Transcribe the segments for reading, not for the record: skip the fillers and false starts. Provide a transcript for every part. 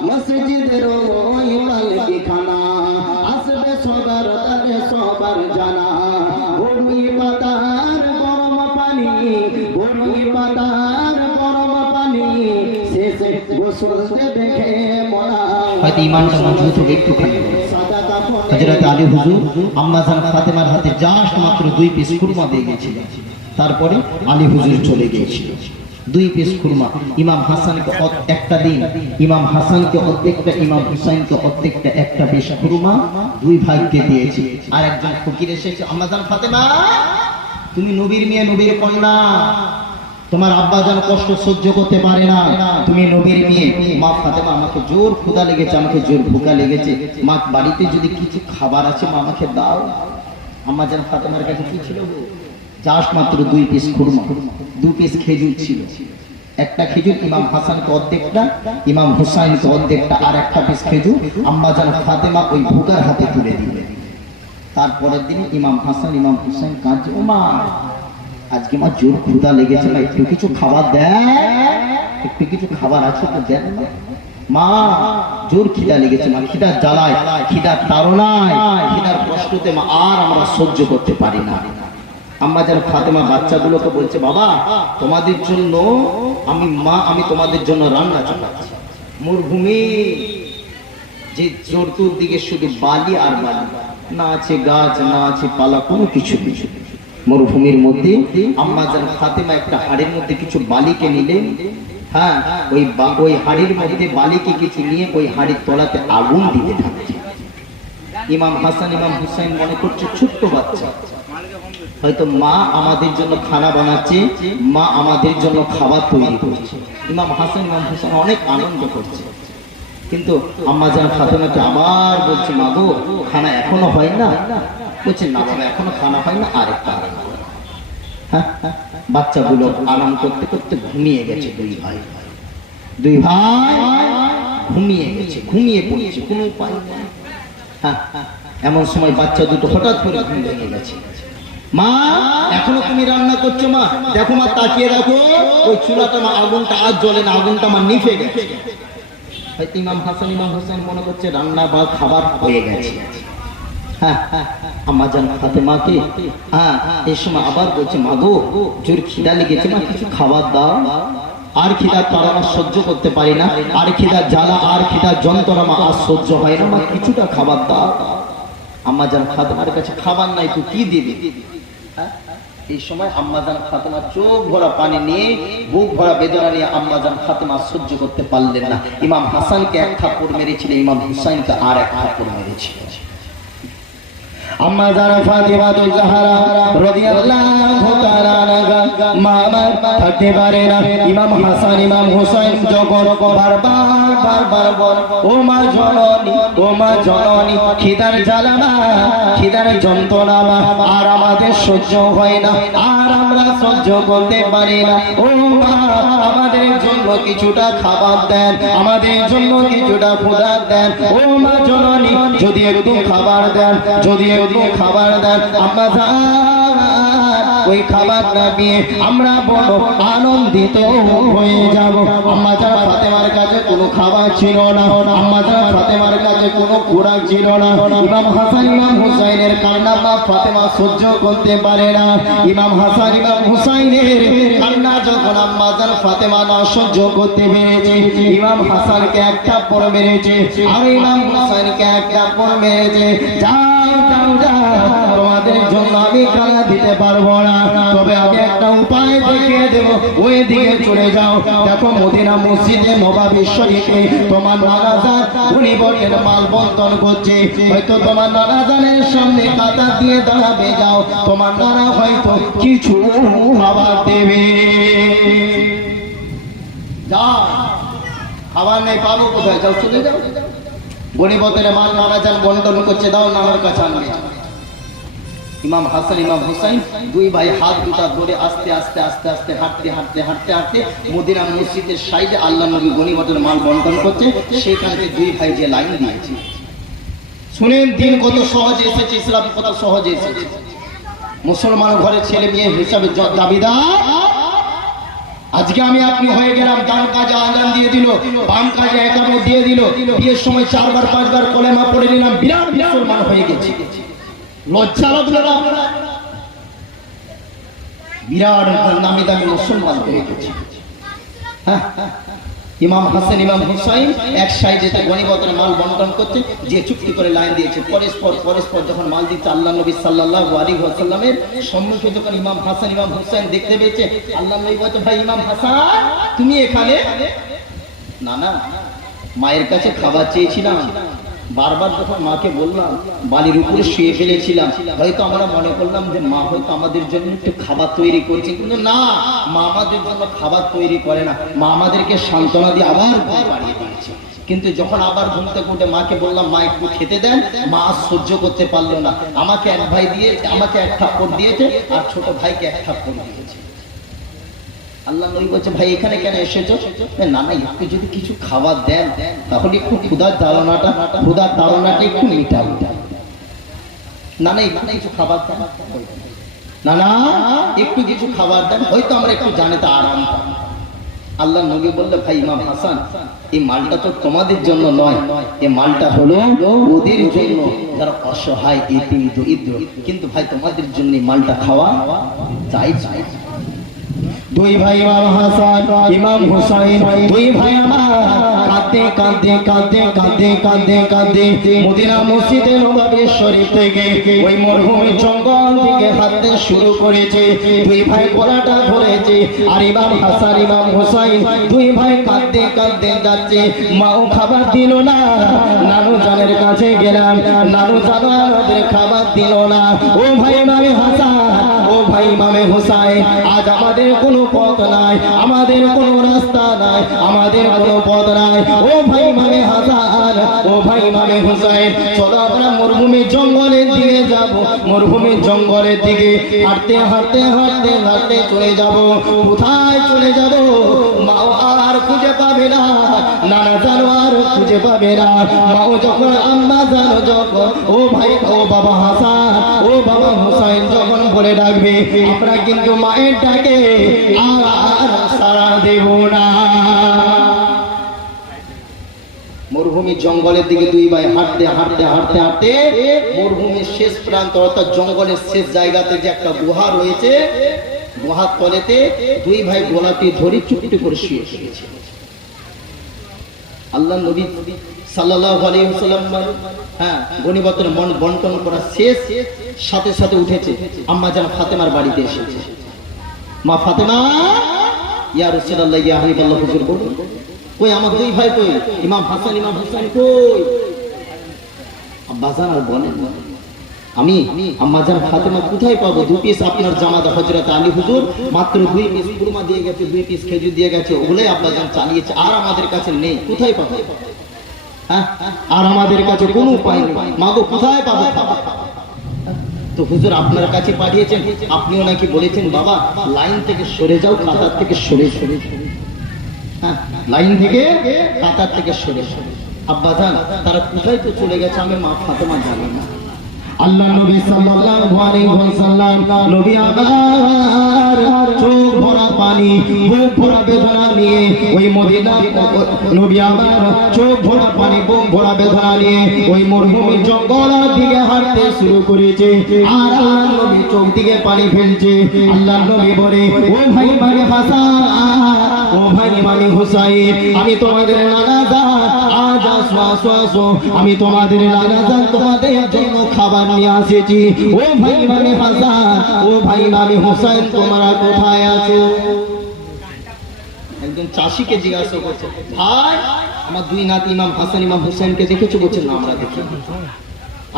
মসজিদের ওই মালিকানা আসবে সবার তারে সবার জানা বড়ই পাতার গরম পানি বড়ই পাতার গরম পানি শেষে গোসল দেখে মরা হয়তো ইমানটা মজবুত হবে একটুখানি। হযরত আলী হুজুর আম্মা জান ফাতেমার হাতে জাস্ট মাত্র 2 পিস খুরমা দিয়ে গিয়েছিলেন। তারপরে আলী হুজুর চলে গিয়েছিলেন। 2 পিস খুরমা ইমাম হাসানকে একটা দিন, ইমাম হাসানকে অর্ধেকটা, ইমাম হুসাইনকে অর্ধেকটা, একটা পিস খুরমা 2 ভাইকে দিয়েছে। আর একজন ফকির এসেছে, আম্মা জান ফাতেমা তুমি নবীর মেয়ে, নবীর কন্যা, তোমার আব্বা যেন কষ্ট সহ্য করতে পারে না, তুমি নবীর মেয়ে। মা ফাতেমা আমাকে জোর ক্ষুধা লেগেছে, আমাকে জোর ভুকা লেগেছে, মা বাড়িতে যদি কিছু খাবার আছে মা আমাকে দাও। আম্মা যেন ফাতেমার কাছে কি ছিল? জাস্ট মাত্র 2 পিস খুরমা, 2 পিস খেজুর ছিল। একটা খেজুর ইমাম হাসানকে অর্ধেকটা, ইমাম হুসাইনকে অর্ধেকটা, আর একটা পিস খেজুর আম্মা যেন ফাতেমা ওই ভুকার হাতে তুলে দিলেন। তারপরের দিন ইমাম হাসান ইমাম হুসাইন কাঁদছে, ও মা আজকে মা জোর ক্ষুধা লেগেছে, মা একটু কিছু খাবার দেন, একটু কিছু খাবার আছে তো দেন না। মা জোর খিদা লেগেছে, মা খিদার জ্বালায়, খিদার তাড়নায়, খিদার কষ্টতে মা আর আমরা সহ্য করতে পারি না। আম্মা যেন ফাতেমা বাচ্চাগুলোকে বলছে, বাবা তোমাদের জন্য আমি তোমাদের জন্য রান্না চালাচ্ছি। মরুভূমি, যে চতুর্দিকে শুধু বালি আর বালি, না আছে গাছ, না আছে পালা, কোনো কিছু কিছু। মরুভূমির মধ্যে আম্মা জান ফাতেমা একটা হাড়ির মধ্যে কিছু বালিকে নিলেন। হ্যাঁ, ওই হাড়ির মধ্যে বালিকে কিছু নিয়ে ওই হাড়ির তলাতে আগুন দিতে থাকছে। ইমাম হাসান ইমাম হুসাইন মনে করছে ছোট্ট বাচ্চা, হয়তো মা আমাদের জন্য খানা বানাচ্ছে, মা আমাদের জন্য খাবার তৈরি করছে। ইমাম হাসান ইমাম হুসাইন অনেক আনন্দ করছে। কিন্তু আম্মা জান ফাতেমাকে আবার বলছে, মা গো খানা এখনো হয় না? বলছে, না বাবা এখনো খানা হয় না, আরেকটা। হ্যাঁ, বাচ্চাগুলো আরাম করতে করতে ঘুমিয়ে গেছে। 2 ভাই ঘুমিয়ে গেছে, ঘুমিয়ে পড়েছে, কোনো উপায় নেই। হ্যাঁ, এমন সময় বাচ্চা দুটো হঠাৎ করে ঘুম ভেঙে গেছে। মা এখনো তুমি রান্না করছো? মা দেখো, মা তাকিয়ে দেখো, ওই চুলাটা মা আগুনটা আর জ্বলে না, আগুনটা মা নিভে গেছে। হয়তো ইমাম হাসান ইমাম হুসাইন মনে করছে রান্না বা খাবার হয়ে গেছে। হ্যাঁ, আম্মা জান ফাতেমাকে এই সময় আবার বলছে, মা গো জোর খিদা লেগেছে, মা কিছু খাবার দাও। আর খিদার তাড়না সহ্য করতে পারি না, আর খিদার জ্বালা, আর খিদার যন্ত্রণা মা আর সহ্য হয় না, মা কিছুটা খাবার দাও। আম্মা জান ফাতেমার কাছে খাবার নাই, তো কি দিবি? এই সময় আম্মা জান ফাতেমা চোখ ভরা পানি নিয়ে, বুক ভরা বেদনা নিয়ে আম্মা জান ফাতেমা সহ্য করতে পারলেন না। ইমাম হাসানকে 1 থাপ্পড় মেরেছিলেন, ইমাম হুসাইনকে আর 1 থাপ্পড় মেরেছিলেন। আম্মা জান ফাতিমা জাহরা রাদিয়াল্লাহু তাআলা আনহা মা থাকতে পারে না। ইমাম হাসান ইমাম হুসাইন যখন বারবার বল, ও মা জননী, ও মা জননী, খিদার জ্বালা মা, খিদার যন্ত্রণা মা আর আমাদের সহ্য হয় না, আর আমরা সহ্য করতে পারি না। ও মা আমাদের জন্য কিছুটা খাবার দেন, আমাদের জন্য কিছুটা ক্ষুধা দেন। ও মা জননী যদি একটু খাবার দেন, যদি একটু খাবার দেন, আম্মা জান ওই খাবারটা নিয়ে আমরা বড় আনন্দিত হয়ে যাব। আম্মা জান ফাতেমার কাছে কোনো খাবার ছিল না, আম্মা জান ফাতেমার কাছে কোনো খোরাক ছিল না। ইমাম হাসান ইমাম হুসাইনের কান্না মা ফাতেমা সহ্য করতে পারে না। ইমাম হাসান ইমাম হুসাইনের কান্না যখন আম্মা জান ফাতেমা না সহ্য করতে পেরেছে, ইমাম হাসানকে 1 থাপ্পড় মেরেছে, আর ইমাম হুসাইনকে 1 থাপ্পড় মেরেছে। যাও তোমাদের জন্য আমি খানা দিতে পারবো না, তবে আমি একটা উপায় দেখিয়ে দেব, ওই দিকে চলে যাও। দেখো মদিনা মসজিদে নববী শরীফে তোমার নানা জান গনিমতের মাল বন্টন করছে। হয়তো তোমার নানা জানের সামনে কাতা দিয়ে দাঁড়াবে, যাও তোমার নানা হয়তো কিছু খাবার দেবে। যাও, খাবার নেই পাবো কোথায়, যাও চলে যাও। গনিমতের মাল নানা জান বন্টন করছে, দাও নানার কাছে আনবে। ইমাম হাসান ইমাম হুসাইন 2 ভাই হাত দুটা ধরে আস্তে আস্তে আস্তে আস্তে হাঁটতে হাঁটতে হাঁটতে হাঁটতে মদিনা মসজিদের সাইডে আল্লাহ নবী গনিমতের মাল বন্টন করছে, সেখানে 2 ভাই যে লাইন দিয়েছে। শুনেন দিন কত সহজে এসেছে, ইসলাম কত সহজে এসেছে। মুসলমান ঘরের ছেলে মেয়ে হিসাবে দাবিদার আজকে আমি আপনি হয়ে গেলাম, ডান কাজে আজান দিয়ে দিল, বাম কাজে একামত দিয়ে দিল, বিয়ের সময় 4 বার 5 বার কলেমা পড়ে নিলাম, বিরাট মুসলমান হয়ে গেছি। লজ্জা লাগলো না? বিরাট নামি দামি মুসলমান হয়ে গেছি। হ্যাঁ, ইমাম হাসান ইমাম হুসাইন এক সাইডে গনিমতের মাল বন্টন করছে, যে চুক্তি করে লাইন দিয়েছে, পরস্পর যখন মাল দিচ্ছে, আল্লাহ নবী সাল্লাল্লাহু আলাইহি ওয়াসাল্লামের সম্মুখে যখন ইমাম হাসান ইমাম হুসাইন দেখতে পেয়েছে, আল্লাহ নবী বলছে, ভাই ইমাম হাসান তুমি এখানে? না না, মায়ের কাছে খাবার চেয়েছিলাম, বারবার যখন মাকে বললাম, বালির উপরে শুয়ে ফেলেছিলাম, হয়তো আমরা মনে করলাম যে মা হয়তো আমাদের জন্য একটু খাবার তৈরি করছে, কিন্তু না, মা আমাদের জন্য খাবার তৈরি করে না, মা আমাদেরকে সান্ত্বনা দিয়ে আবার ঘুম পাড়িয়ে দিয়েছে। কিন্তু যখন আবার ঘুম থেকে উঠে মাকে বললাম, মা একটু খেতে দেন, মা সহ্য করতে পারলো না, আমাকে এক ভাই দিয়ে আমাকে 1 থাপ্পড় দিয়েছে, আর ছোট ভাইকে 1 থাপ্পড় দিয়েছে। আল্লাহ নবী বলছে, ভাই এখানে কেন এসেছো? না না, একটু যদি কিছু খাবার দেন তাহলে একটু ক্ষুধার তাড়নাটা একটু মিটাবো। না না, একটু কিছু খাবার দেন, না না একটু কিছু খাবার দেন, হয়তো আমরা একটু জানিতে আরাম পাবো। আল্লাহ নবী বললে, ভাই ইমাম হাসান এই মালটা তো তোমাদের জন্য নয়, এই মালটা হলো ওদের জন্য যারা অসহায়, এতিম দরিদ্র, কিন্তু ভাই তোমাদের জন্য এই মালটা খাওয়া চাই। দুই ভাই ইমাম হাসান ইমাম হুসাইন, দুই ভাই আমার কাঁদতে মদিনা মসজিদে নববী শরীফ থেকে ওই মরহুমের জঙ্গল থেকে হাঁটতে শুরু করেছে। দুই ভাই গলাটা ধরেছে, আর ইমাম হাসান ইমাম হুসাইন দুই ভাই কাঁদতে যাচ্ছে। মাও খাবার দিল না, নানু জানের কাছে গেলাম, নানু জান আমাদের খাবার দিল না। ও ভাই ইমামে হাসান, ও ভাই ইমামে হুসাইন, আজ আমাদের কোনো পথ নাই, আমাদের কোনো রাস্তা নাই, আমাদের কোনো পথ নাই। ও ভাই ইমামে হাসান, ও ভাই ইমামে হুসাইন, চলো আমরা মরুভূমির জঙ্গলের দিকে যাব, মরুভূমির জঙ্গলের দিকে হাঁটতে চলে যাব। কোথায় চলে যাব? মাও আর খুঁজে পাবে না, নানা জানো আর খুঁজে পাবে না। মাও যখন, আম্মা জানো যখন, ও ভাই ও বাবা হাসান, ও বাবা হুসাইন যখন বলে ডাকবে, আমরা কিন্তু মায়ের ডাকে আর সাড়া দেব না। মরুভূমির জঙ্গলের দিকে দুই ভাই হাঁটতে মরুভূমির শেষ প্রান্ত অর্থাৎ জঙ্গলের শেষ জায়গাতে যে একটা গুহা রয়েছে, গুহার তলেতে দুই ভাই গোলাপি ধরে চুপটি করে শুয়ে পড়েছে। আল্লাহ নবী সাল্লাল্লাহু আলাইহি ওয়াসাল্লাম গনিমতের বন্টন করা শেষ, সাথে উঠেছে, আম্মা জান ফাতেমার বাড়িতে এসেছে। মা ফাতেমা, ইয়া রাসূলুল্লাহ, ইয়া হাবিবাল্লাহ, হুজুর বলুন, কই আমার দুই ভাই, কই ইমাম হাসান ইমাম হুসাইন কই? আব্বা জান আর বলেন, আমি আম্মা জান ফাতেমা কোথায় পাবো? 2 পিস আপনার জামাত হযরত আলী হুজুর মাত্র 2 পিস কুরমা দিয়ে গেছে, 2 পিস খেজুর দিয়ে গেছে, ওগুলাই আব্বা জান চালিয়েছে, আর আমাদের কাছে নেই, কোথায় পাবো? আর আমাদের কাছে কোনো উপায় নেই, মাগো কোথায় পাবো? তো হুজুর আপনার কাছে পাঠিয়েছেন, আপনিও নাকি বলেছেন বাবা লাইন থেকে সরে যাও, কাতার থেকে সরে লাইন থেকে কাতার থেকে সরে। আব্বা জান তারা কোথায় তো চলে গেছে, আমি মা ফাতেমা জানি না। আল্লাহ নবী সাল্লাল্লাহু আলাইহি ওয়াসাল্লাম, নবী আমার চোখ ভরা পানি, বুক ভরা বেদনা নিয়ে ওই মদিনা, নবী আমার চোখ ভরা পানি, বুক ভরা বেদনা নিয়ে ওই মরুভূমির জঙ্গলের দিকে হাঁটতে শুরু করেছে। আর আল্লাহ নবী চোখ থেকে পানি ফেলছে। আল্লাহ নবী বলে, ও ভাই ইমামে হাসান, ও ভাই ইমামে হুসাইন, আমি তোমাদের নানা জান, আজ আসো, আমি তোমাদের নানা জান তোমাদের জন্য খাবার নিয়ে আসেছি। ও ভাই ইমামে হাসান, ও ভাই ইমামে হুসাইন, তোমরা কোথায় আছো? একজন চাষিকে জিজ্ঞাসা করছে, ভাই আমার দুই নাতি ইমাম হাসান ইমাম হুসাইনকে দেখেছো? বলছে না, আমরা দেখি।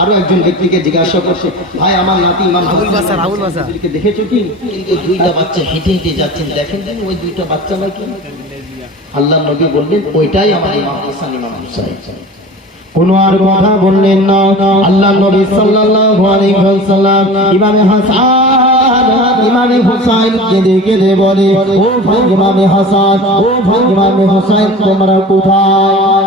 আরো একজন ব্যক্তিকে জিজ্ঞাসা করছে, ভাই আমার নাতি ইমাম হাসানকে দেখেছো কি? কিন্তু 2টা বাচ্চা হেঁটে যাচ্ছেন, দেখেন ওই 2টা বাচ্চা নাকি? আল্লাহ নবী বললেন, ওইটাই আমার ইমাম হাসান ইমাম হুসাইন। কোন আর কথা বললেন না। আল্লাহ নবী সাল্লাল্লাহু আলাইহি ওয়াসাল্লাম ইমামে হাসান ইমামে হুসাইন কেঁদে বলে, ও ভাই ইমামে হাসান, ও ভাই ইমামে হুসাইন, তোমরা কোথায়?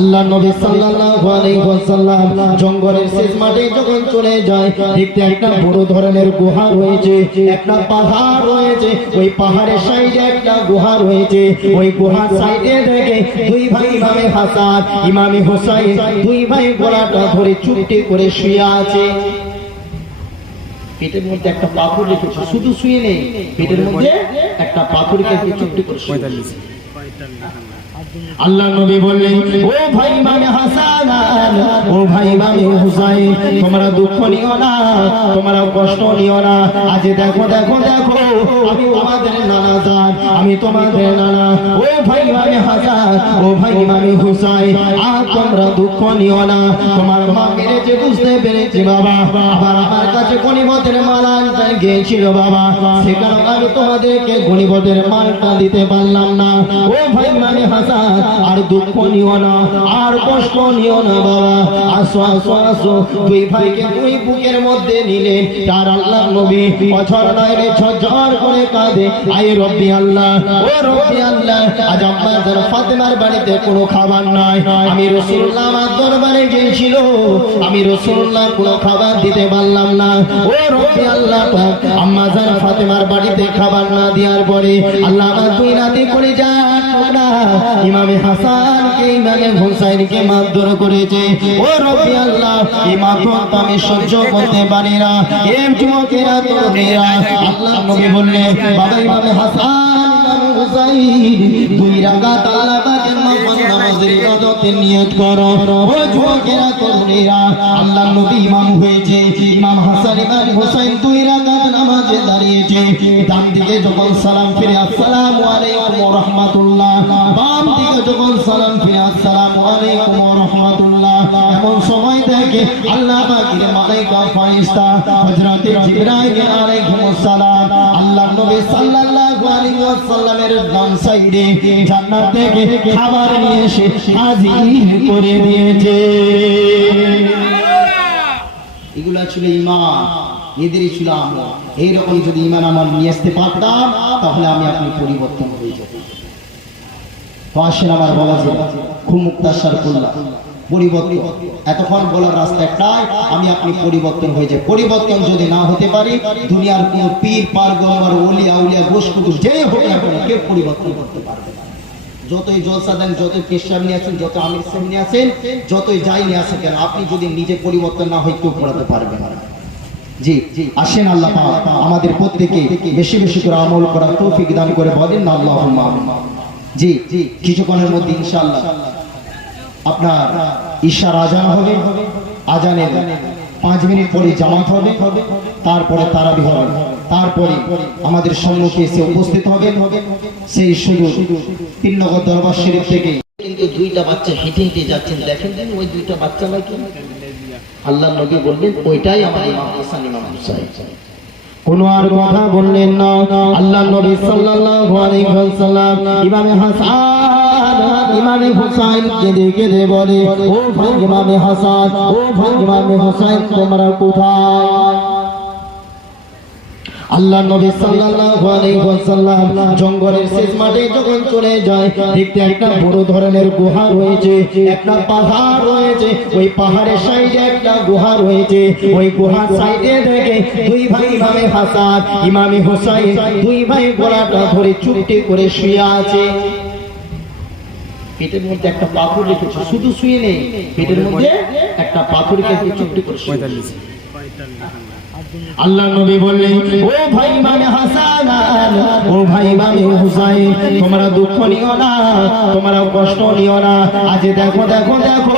আল্লাহ নবী সাল্লাল্লাহু আলাইহি ওয়াসাল্লাম জঙ্গলের শেষ মাঠে যখন চলে যায়, দেখতে একটা বড় ধরনের গুহা রয়েছে, একটা পাহাড় রয়েছে, ওই পাহাড়ের সাইডে একটা গুহা রয়েছে। ওই গুহার সাইডে দেখে দুই ভাই ইমামে হাসান ইমামে হুসাইন দুই ভাই গলাটা ধরে চুপটি করে শুয়ে আছে। পেটের মধ্যে একটা পাথর রেখেছে, শুধু শুয়ে নেই, পেটের মধ্যে একটা পাথরকে চুপটি করে শুয়ে আছে। আল্লাহ নবী বললেন, ও ভাই ইমামে হাসান, ও ভাই ইমামে হুসাইন, তোমরা দুঃখ নিও না, তোমরা কষ্ট নিও না। আজ দেখো দেখো দেখো, আমি তোমাদের নানা জান, আমি তোমাদের নানা। ও ভাই ইমামে হাসান, ও ভাই ইমামে হুসাইন, আজ তোমরা দুঃখ নিও না। তোমার মা মেরেছে বুঝতে পেরেছি বাবা, আবার আমার কাছে গনিমতের মাল আনতে গিয়েছিল বাবা, সেখানে আমি তোমাদেরকে গনিমতের মালটা দিতে পারলাম না। ও ভাই ইমামে হাসান, আর দুঃখ নিও না, আর কষ্ট নিও না বাবা, আসো আসো আসো। দুই ভাইকে দুই বুকের মধ্যে নিলেন, তার আল্লাহ নবী অঝর নয়নে ঝরঝর করে কাঁদে, আয় রব্বি আল্লাহ, ও রব্বি আল্লাহ, আজ আমাদের ফাতেমার বাড়িতে কোনো খাবার নাই। আমি রাসূলুল্লাহ আমার দরবারে গিয়েছিল, আমি রাসূলুল্লাহ কোনো খাবার দিতে পারলাম না। ও রব্বি আল্লাহ পাক, আম্মাজান ফাতেমার বাড়িতে খাবার না দেওয়ার পরে আল্লাহ আমার দুই নাতি করে যান না, ইমামে হাসানকে ইমামে হুসাইনকে মারধর করেছে। ও রব্বি আল্লাহ, এই মারধর আমি সহ্য করতে পারি না। এই যুবকেরা তরুণেরা, আল্লাহ নবী বললেন, বাবা ইমামে হাসান ইমামে হুসাইন দুই রাকাত আল্লাহ পাকের নামাজের ইবাদতের নিয়ত করো। ও যুবকেরা তরুণেরা, আল্লাহ নবী ইমাম হয়েছে, ইমাম হাসান ইমাম হুসাইন দুই রাকাত নামাজে দাঁড়িয়েছে। ডান দিকে যখন সালাম ফিরে আসসালামু আলাইকুম ওয়া রাহমাতুল্লাহ, বাম দিকে যখন সালাম ফিরে আসসালামু আলাইকুম ওয়া রাহমাতুল্লাহ, এমন সময় থেকে আল্লাহ পাকের মালায়েকা ফেরেশতা হযরতে জিবরাইল আলাইহিস সালাম আল্লাহ নবী সাল্লাল্লাহু আলাইহি ওয়াসাল্লামের ডান সাইডে জান্নাত থেকে খাবার নিয়ে এসে হাজির করে দিয়েছে। এগুলা ছিল ঈমান, এদেরই ছিল আমল। এইরকম যদি ঈমান আমার নিয়ে আসতে পারতাম, তাহলে আমি আপনি পরিবর্তন হয়ে যেতাম। তো আসেন আমার বাবাজি, খুব মুক্তাসার করলাম পরিবর্তন। এতক্ষণ বলার রাস্তা একটাই, আমি আপনি পরিবর্তন হয়ে যায়। পরিবর্তন যদি না হতে পারি, দুনিয়ার কোন পীর পারগম্বর ওলি আউলিয়া গোশকুটু যেই হোক না কেন, কেউ পরিবর্তন করতে পারবে না। যতই জলসা দেন, যতই পেশাব নিয়ে আসেন, যত আমির সাহেব নিয়ে আসেন, যতই যাই নিয়ে আসেন কেন, আপনি যদি নিজে পরিবর্তন না হয়, কেউ পড়াতে পারবে না। জি আসেন, আল্লাহ পাক আমাদের প্রত্যেকে বেশি বেশি করে আমল করার তৌফিক দান করে বলেন না আল্লাহুম্মা আমিন। জি কিছুক্ষণের মধ্যে ইনশাআল্লাহ আপনার ঈশার আজান হবে, আজানের 5 মিনিট পরে জামাত হবে, তারপরে তারাবিহ হবে, তারপরে আমাদের সম্মুখে এসে উপস্থিত হবে সেই সুযোগ তিননগর দরবার শরীফ থেকে। কিন্তু দুইটা বাচ্চা হেঁটে হেঁটে যাচ্ছেন, দেখেন ওই দুইটা বাচ্চা নাকি আল্লাহ নবী বললেন ওইটাই আমার ইমাম হাসান ইমাম হুসাইন। কোন আর কথা বললেন না। আল্লাহ নবী সাল্লাল্লাহু আলাইহি ওয়াসাল্লাম ইমামে হাসান ইমামে হুসাইন কে দেখে বলে, ও ভাই ইমামে হাসান, ও ভাই ইমামে হুসাইন, তোমরা কোথায়? আল্লাহ নবী সাল্লাল্লাহু আলাইহি ওয়াসাল্লাম জঙ্গলের শেষ মাঠে যখন চলে যায়, দেখতে একটা বড় ধরনের গুহা রয়েছে, একটা পাহাড় রয়েছে, ওই পাহাড়ের সাইডে একটা গুহা রয়েছে। ওই গুহার সাইডে দেখে দুই ভাই ইমামে হাসান ইমামে হুসাইন দুই ভাই গলাটা ধরে চুপটি করে শুয়ে আছে। পেটের মধ্যে একটা পাথর রেখেছে, শুধু শুয়ে নেই, পেটের মধ্যে একটা পাথরকে চুপটি করে শুয়ে আছে। আল্লাহ নবী বললেন, ও ভাই ইমামে হাসান, ও ভাই ইমামে হুসাইন, তোমরা দুঃখ নিও না, তোমরা কষ্ট নিও না। আজ দেখো দেখো দেখো,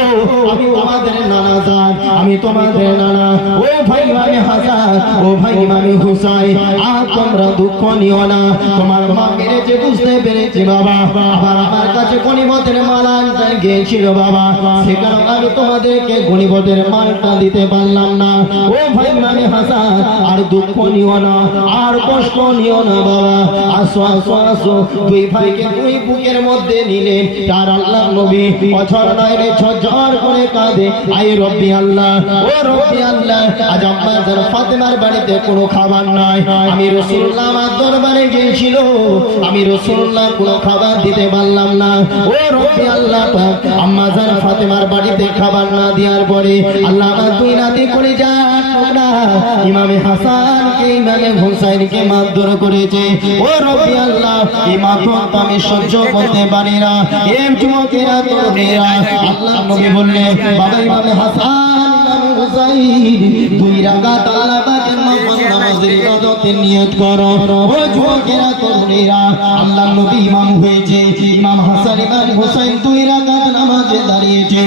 আমি তোমাদের নানা জান, আমি তোমাদের নানা। ও ভাই ইমামে হাসান, ও ভাই ইমামে হুসাইন, আজ তোমরা দুঃখ নিও না। তোমার মা মেরেছে বুঝতে পেরেছি বাবা, আবার আমার কাছে গনিমতের মাল আনতে গিয়েছিল বাবা, সেখানে আমি তোমাদেরকে গনিমতের মালটা দিতে পারলাম না। ও ভাই ইমামে হাসান, হাসান আর দুঃখ নিও না, আর কষ্ট নিও না বাবা, আসো আসো আসো। দুই ভাইকে দুই বুকের মধ্যে নিলেন, তার আল্লাহ নবী অঝর নয়নে ঝরঝর করে কাঁদে, আয় রব্বি আল্লাহ, ও রব্বি আল্লাহ, আজ আম্মা জান ফাতেমার বাড়িতে কোনো খাবার নাই, আমি রাসূলুল্লাহ আমার দরবারে গিয়েছিল, আমি রাসূলুল্লাহ কোনো খাবার দিতে পারলাম না, ও রব্বি আল্লাহ পাক, আম্মা জান ফাতেমার বাড়িতে খাবার না দেওয়ার পরে আল্লাহ আমার দুই নাতি করে যান না, ইমামে হাসানকে ইমামে হুসাইনকে মারধর করেছে, ও রব্বি আল্লাহ, এই মারধর তো আমি সহ্য করতে পারি না। এই যুবকেরা তরুণেরা আল্লাহ নবী বললেন, বাবা ইমামে হাসান ইমামে হুসাইন দুই রাকাত আল্লাহ পাকের নফল নামাজের ইবাদতের নিয়ত করো। ও যুবকেরা তরুণেরা আল্লাহ নবী ইমাম হয়েছে, ইমাম হাসান ইমাম হুসাইন দুই রাকাত নামাজে দাঁড়িয়েছে,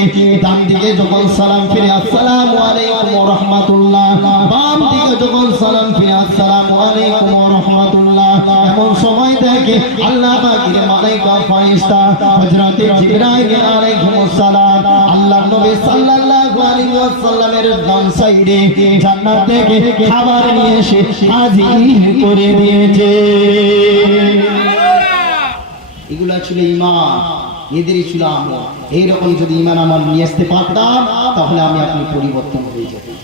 ডান দিকে যখন সালাম ফিরে আসসালামু আলাইকুম ওয়া রাহমাতুল্লাহ, বাম দিকে যখন সালাম ফিরে আসসালামু আলাইকুম ওয়া রাহমাতুল্লাহ, এমন সময় দেখে আল্লাহ পাকের মালায়েকা ফেরেশতা হযরতে জিবরাইল আলাইহিস সালাম আল্লাহ নবী সাল্লাল্লাহু আলাইহি ওয়াসাল্লামের ডান সাইডে জান্নাত থেকে খাবার নিয়ে এসে হাজির করে দিয়েছে। এগুলা ছিল ঈমান, এদেরই ছিল আমল। এইরকম যদি ঈমান আমার নিয়ে আসতে পারতাম তাহলে আমি আপনি পরিবর্তন হয়ে যেতাম।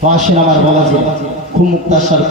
তো আসেন আমার বাবাজি, খুব মুক্তাসার